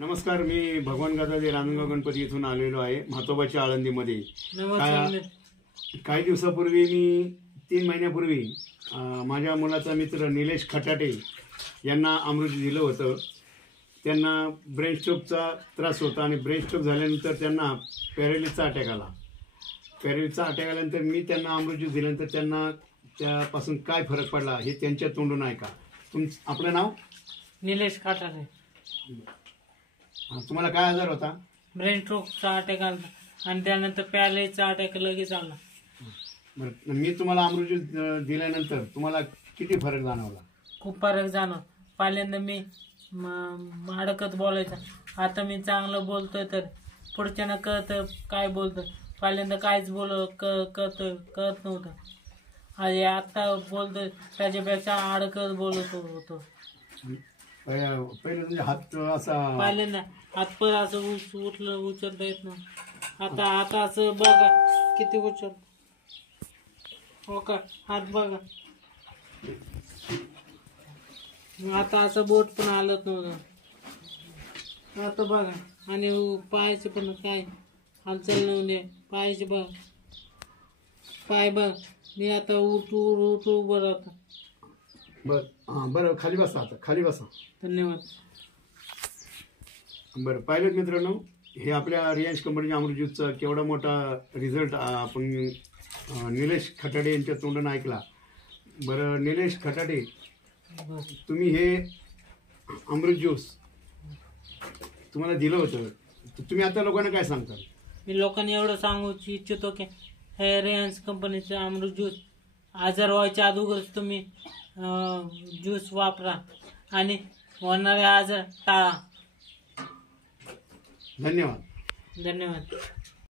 नमस्कार, मी भगवान गदाधर रांजणगाव गणपती इथून आलेलो आहे म्हातोबाच्या आळंदीमध्ये। काही दिवसापूर्वी मी 3 महिन्यापूर्वी माझ्या मुलाचा मित्र निलेश खटाटे यांना अमृत दिलं होतं। त्यांना ब्रेन स्ट्रोकचा त्रास होता आणि ब्रेन स्ट्रोक झाल्यानंतर त्यांना पॅरालिसचा अटॅक आला। पॅरालिसचा अटॅक आल्यानंतर मी त्यांना अमृत दिल्यानंतर त्यांना त्यापासून काय फरक पडला हे त्यांच्या तोंडून ऐका। आपलं नाव? निलेश खटाटे। तुम्हाला काय आजार होता? ब्रेन स्ट्रोकचा अटॅक आला आणि त्यानंतर पॅरालिसचा अटॅक लगेच आला। बरं, मी तुम्हाला अमृत दिल्यानंतर तुम्हाला किती फरक जाणवला? खूप फरक जाणवला। पहिल्यांदा मी अडकत बोलायचा, आता मी चांगलं बोलतोय तर पुढच्यानं कळतं काय बोलतोय। पहिल्यांदा काहीच कळत नव्हतं आणि आता बोलतोय त्याच्यापेक्षा अडकत बोलत होतो। पहिले म्हणजे हात असा पहिल्यांदा हात पर असं उचलता येत नव्हतं। आता असं बघा किती उचल, हो का, हात बघा आता असं बोट पण हालत नव्हतं, आता बघा। आणि पायाचे पण काय हालचाल नव्हते, पायाचे बघ, पाय बघ, मी आता उठू उभं राहतो। बरं, खाली बसा, आता खाली बसा। धन्यवाद। बरं, पायलट मित्रांनो, हे आपल्या रिलायन्स कंपनीच्या अमृत ज्यूसचा केवढा मोठा रिझल्ट आपण निलेश खटाटे यांच्या तोंडाने ऐकला। बरं निलेश खटाटे, तुम्ही हे अमृत ज्यूस तुम्हाला दिलं होतं, तुम्ही आता लोकांना काय सांगता? मी लोकांनी एवढं सांगू इच्छितो की हे रिलायन्स कंपनीचं अमृत ज्यूस आजार व्हायच्या अगोदर तुम्ही ज्यूस वापरा आणि होणारे आजार टाळा। धन्यवाद। धन्यवाद।